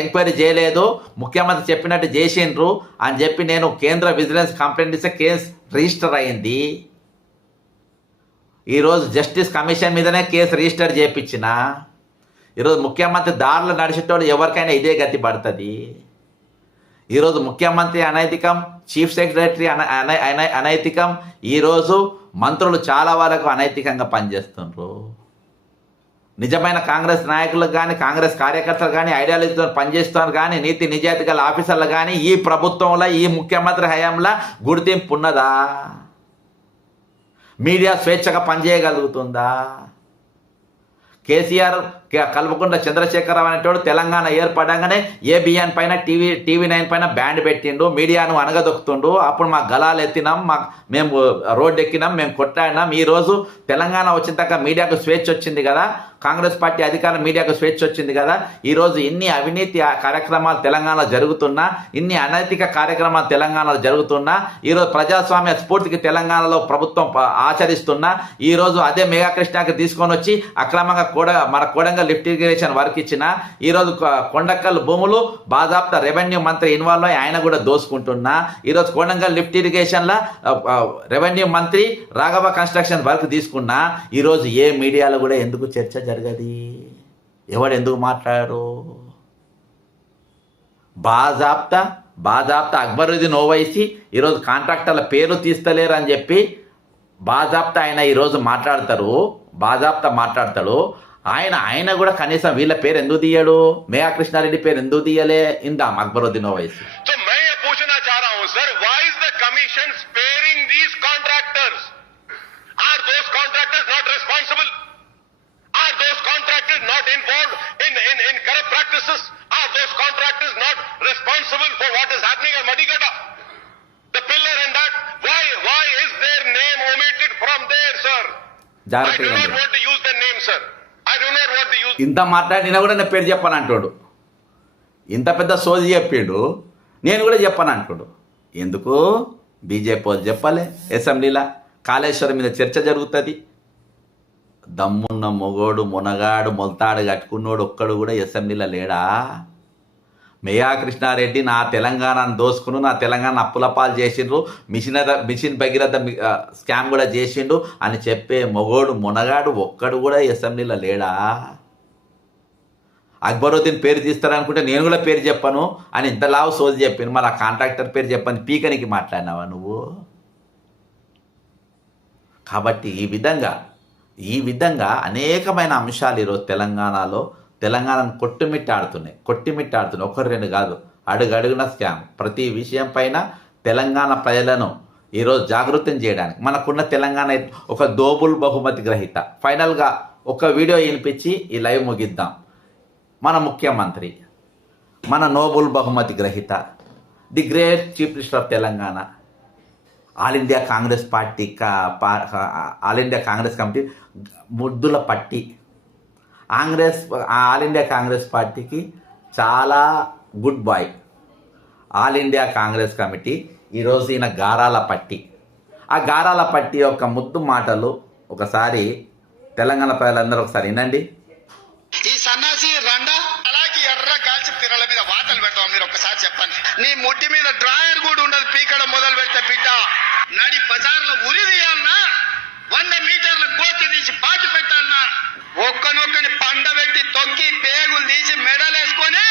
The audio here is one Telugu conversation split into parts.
ఎంక్వైరీ చేయలేదు, ముఖ్యమంత్రి చెప్పినట్టు చేసిండ్రు అని చెప్పి నేను కేంద్ర విజిలెన్స్ కంప్లైంట్ ఇస్తే కేసు రిజిస్టర్ అయింది. ఈరోజు జస్టిస్ కమిషన్ మీదనే కేసు రిజిస్టర్ చేయించిన. ఈరోజు ముఖ్యమంత్రి దారిలో నడిచేటోడు ఎవరికైనా ఇదే గతి పడుతుంది. ఈరోజు ముఖ్యమంత్రి అనైతికం, చీఫ్ సెక్రటరీ అనైతికం, ఈరోజు మంత్రులు చాలా వరకు అనైతికంగా పనిచేస్తుండ్రు. నిజమైన కాంగ్రెస్ నాయకులకు కానీ, కాంగ్రెస్ కార్యకర్తలు కానీ, ఐడియాలజీతో పనిచేస్తున్నారు కానీ, నీతి నిజాయితీ గల ఆఫీసర్లు కానీ ఈ ప్రభుత్వంలో, ఈ ముఖ్యమంత్రి హయాంలో గుర్తింపు ఉన్నదా? మీడియా స్వేచ్ఛగా పనిచేయగలుగుతుందా? కేసీఆర్ కల్వకుంట్ల చంద్రశేఖరరావు అనేటోడు తెలంగాణ ఏర్పడంగానే ఏబిఎన్ పైన టీవీ9 పైన బ్యాండ్ పెట్టిండు, మీడియాను అనగదొక్కుతుండు. అప్పుడు మా గలాలు ఎత్తినాం, మేము రోడ్డు ఎక్కినాం, మేము కొట్టాడినాం. ఈరోజు తెలంగాణ వచ్చిన దాకా మీడియాకు స్వేచ్ఛ వచ్చింది కదా, కాంగ్రెస్ పార్టీ అధికారం మీడియాకు స్వేచ్ఛ వచ్చింది కదా. ఈరోజు ఇన్ని అవినీతి కార్యక్రమాలు తెలంగాణలో జరుగుతున్నా, ఇన్ని అనైతిక కార్యక్రమాలు తెలంగాణలో జరుగుతున్నా, ఈరోజు ప్రజాస్వామ్య స్ఫూర్తికి తెలంగాణలో ప్రభుత్వం ఆచరిస్తున్నా, ఈరోజు అదే మెగా కృష్ణాకి తీసుకొని వచ్చి అక్రమంగా మన కోడంగల్ లిఫ్ట్ ఇరిగేషన్ వర్క్ ఇచ్చిన, ఈరోజు కొండకల్ భూములు బాజాప్తా రెవెన్యూ మంత్రి ఇన్వాల్వ్ అయ్యి ఆయన కూడా దోసుకుంటున్నా. ఈరోజు కోడంగల్ లిఫ్ట్ ఇరిగేషన్లో రెవెన్యూ మంత్రి రాఘవ కన్స్ట్రక్షన్ వర్క్ తీసుకున్నా. ఈరోజు ఏ మీడియాలో కూడా ఎందుకు చర్చ జరగది? ఎవడు ఎందుకు మాట్లాడారు? బాజాప్తా అక్బరుద్దీన్ ఓవైసీ ఈరోజు కాంట్రాక్టర్ల పేర్లు తీస్తలేరు అని చెప్పి బాజాప్తా ఆయన ఈరోజు మాట్లాడతాడు. ఆయన కూడా కనీసం వీళ్ళ పేరు ఎందుకు తీయడు? మేఘా కృష్ణారెడ్డి పేరు ఎందుకు తీయలే? ఇందాం అక్బరుద్దీన్ ఓవైసీ. तो मैं ये पूछना चाह रहा हूं sir, why is the commission sparing these contractors? Are those contractors not responsible? Are those contractors not involved in corrupt practices? Are those contractors not responsible for what is happening at Madigada? The pillar and that, why is their name omitted from there, sir? I do not want to use their name, sir. I do not want to use. ఇంత మాట్లాడినా కూడా నేను పేరు చెప్పను అంటాడు. ఇంత పెద్ద సోది చెప్పిండు, నేను కూడా చెప్పను అంటాడు. ఎందుకు? బీజేపీ వాళ్ళు చెప్పాలి. అసెంబ్లీలో కాళేశ్వరం మీద చర్చ జరుగుతుంది. దమ్మున్న మొగోడు, మునగాడు, మొలతాడు కట్టుకున్నోడు ఒక్కడు కూడా అసెంబ్లీలో లేడా? మేఘా కృష్ణారెడ్డి నా తెలంగాణను దోసుకుని, నా తెలంగాణ అప్పులపాలు చేసిండ్రు, మిషన్ భగీరథ స్కామ్ కూడా చేసిండు అని చెప్పే మొగోడు, మునగాడు ఒక్కడు కూడా అసెంబ్లీలో లేడా? అక్బరుద్దీన్ పేరు తీస్తారనుకుంటే నేను కూడా పేరు చెప్పను అని ఇంతలావు సోది చెప్పాను. మరి ఆ కాంట్రాక్టర్ పేరు చెప్పని పీకనికి మాట్లాడినావా నువ్వు? కాబట్టి ఈ విధంగా అనేకమైన అంశాలు ఈరోజు తెలంగాణను కొట్టిమిట్టాడుతున్నాయి. ఒకరు రెండు కాదు, అడుగడుగున స్కామ్. ప్రతి విషయం పైన తెలంగాణ ప్రజలను ఈరోజు జాగృతం చేయడానికి మనకున్న తెలంగాణ ఒక నోబెల్ బహుమతి గ్రహీత. ఫైనల్గా ఒక వీడియో వినిపించి ఈ లైవ్ ముగిద్దాం. మన ముఖ్యమంత్రి, మన నోబెల్ బహుమతి గ్రహీత, the great chief minister of Telangana, all India Congress committee ముద్దుల పట్టి, ఆల్ ఇండియా కాంగ్రెస్ పార్టీకి చాలా good boy. All India Congress committee ఈరోజు ఈయన గారాల పట్టి. ఆ గారాల పట్టి యొక్క ముద్దు మాటలు ఒకసారి తెలంగాణ ప్రజలందరూ ఒకసారి వినండి. ఈ సన్నాసి రండా అలాగే ఎర్ర గాల్చి పిల్లల మీద వాతలు పెడతాం. మీరు ఒకసారి చెప్పండి. నీ ముట్టి మీద డ్రాయర్ కూడా ఉండదు. పీకడం మొదలు పెడితే బిడ్డ నడి బజార్లో ఉరి తీయాలన్నా, 100 మీటర్ల కోతి తీసి పాతి పెట్టాలన్నా, ఒక్కనొక్కని పండబెట్టి తొక్కి పేగులు తీసి మెడలేసుకొని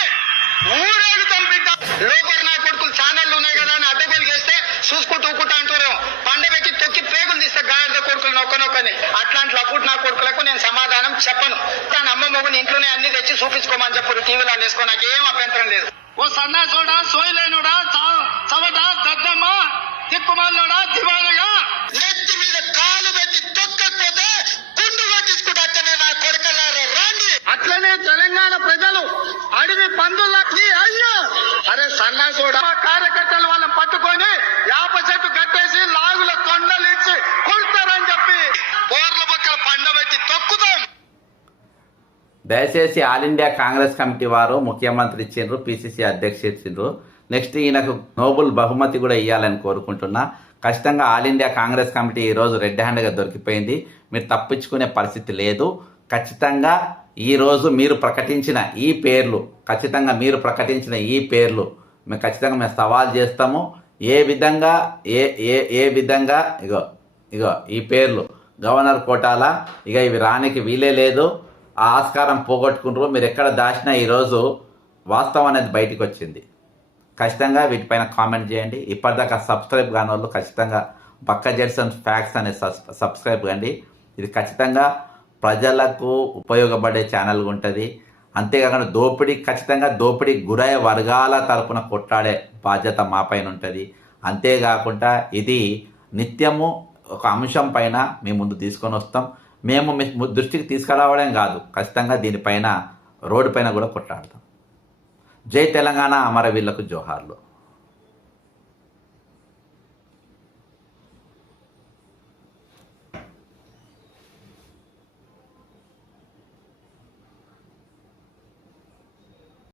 ఊరేగుతాం బిడ్డ. లోపల నా కొడుకులు ఛానళ్ళు ఉన్నాయి కదా అని అడ్డగోలు చేస్తే చూసుకుంటూ అంటారు. పండబెట్టి తొక్కి పేగులు తీస్తే గాడిద కొడుకులు నొక్కనొక్కని. అట్లాంటి లప్పుడు నా కొడుకులకు నేను సమాధానం చెప్పను. తన అమ్మ మొగుని ఇంట్లోనే అన్ని తెచ్చి చూపించుకోమని చెప్పారు. టీవీలో వేసుకో, నాకేం అభ్యంతరం లేదు. ఓ సన్నాసోడా, సోయలేనుడా, చవట, దద్దమ్మ, దిక్కుమాలోడా, దివాళగా నెత్తి మీద కాలు పెట్టి తొక్కకపోతే గుండు కొట్టించుకుంటే అట్లనే నా కొడుకలారా రండి. అట్లనే తెలంగాణ ప్రజలు అడవి పందులకి అయ్యో అరే సన్నాసోడా కార్యకర్తలు వాళ్ళని పట్టుకొని యాప చెట్టు కట్టేసి లాగుల కొండలు ఇచ్చి కొడతారని చెప్పి బోర్ల పక్కల పండబెట్టి తొక్కుతాం. దయచేసి ఆల్ ఇండియా కాంగ్రెస్ కమిటీ వారు ముఖ్యమంత్రి ఇచ్చిండ్రు, పిసిసి అధ్యక్షుడు ఇచ్చిండ్రు. నెక్స్ట్ ఈయనకు నోబెల్ బహుమతి కూడా ఇవ్వాలని కోరుకుంటున్నా. ఖచ్చితంగా ఆల్ ఇండియా కాంగ్రెస్ కమిటీ ఈరోజు రెడ్ హ్యాండ్గా దొరికిపోయింది. మీరు తప్పించుకునే పరిస్థితి లేదు. ఖచ్చితంగా ఈరోజు మీరు ప్రకటించిన ఈ పేర్లు, ఖచ్చితంగా మీరు ప్రకటించిన ఈ పేర్లు మేము సవాల్ చేస్తాము. ఏ విధంగా ఏ విధంగా ఇగో ఈ పేర్లు గవర్నర్ కోటాల ఇవి రానికి వీలే లేదు. ఆ ఆస్కారం పోగొట్టుకుంటారు. మీరు ఎక్కడ దాచినా ఈరోజు వాస్తవం అనేది బయటికి వచ్చింది. ఖచ్చితంగా వీటిపైన కామెంట్ చేయండి. ఇప్పటిదాకా సబ్స్క్రైబ్ కాని వాళ్ళు ఖచ్చితంగా బక్క జెర్సన్ ఫ్యాక్ట్స్ అనే సబ్స్క్రైబ్ కండి. ఇది ఖచ్చితంగా ప్రజలకు ఉపయోగపడే ఛానల్గా ఉంటుంది. అంతేకాకుండా ఖచ్చితంగా దోపిడీ గురయ్యే వర్గాల తరపున కొట్లాడే బాధ్యత మా పైన ఉంటుంది. అంతేకాకుండా ఇది నిత్యము ఒక అంశం పైన మీ ముందు తీసుకొని వస్తాం. మేము మీ దృష్టికి తీసుకురావడం కాదు, ఖచ్చితంగా దీనిపైన రోడ్డు పైన కూడా కొట్లాడతాం. జై తెలంగాణ, అమరవీరులకు జోహార్లు.